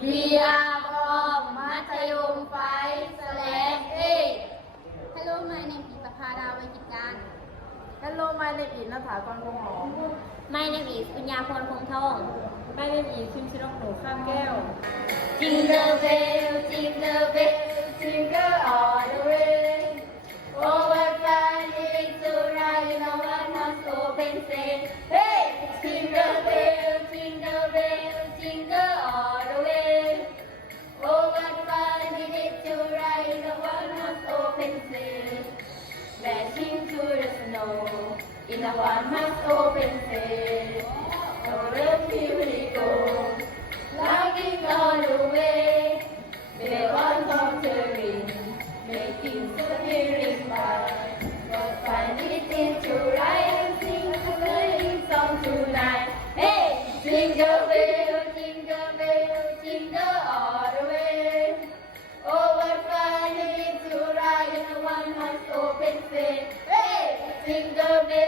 We are from Mathayom 5/8. Hello, my name is Papada Vajikan. Hello, my name is ณฐากรคงหอม My name is ปุญญาพรคงทอง My name is ชิมชิรกหนูข้ามแก้ว Jingle bell, jingle bell, jingle all the way. Oh, what fun it is to ride in a one-horse open sleigh. Hey, jingle bell, jingle bell, jingle all the way. Oh, what fun it is to ride in a one-horse open sleigh. Dashing through the snow in a one-horse open sleigh. Oh, look, here we go, laughing all the way. Bell on conquering, making spirit bright. What fun it is to ride and sing a sleighing song tonight. Hey, jingle bell, jingle all the way. Oh, what fun it is to ride in a one-horse open sleigh. Hey, jingle bell.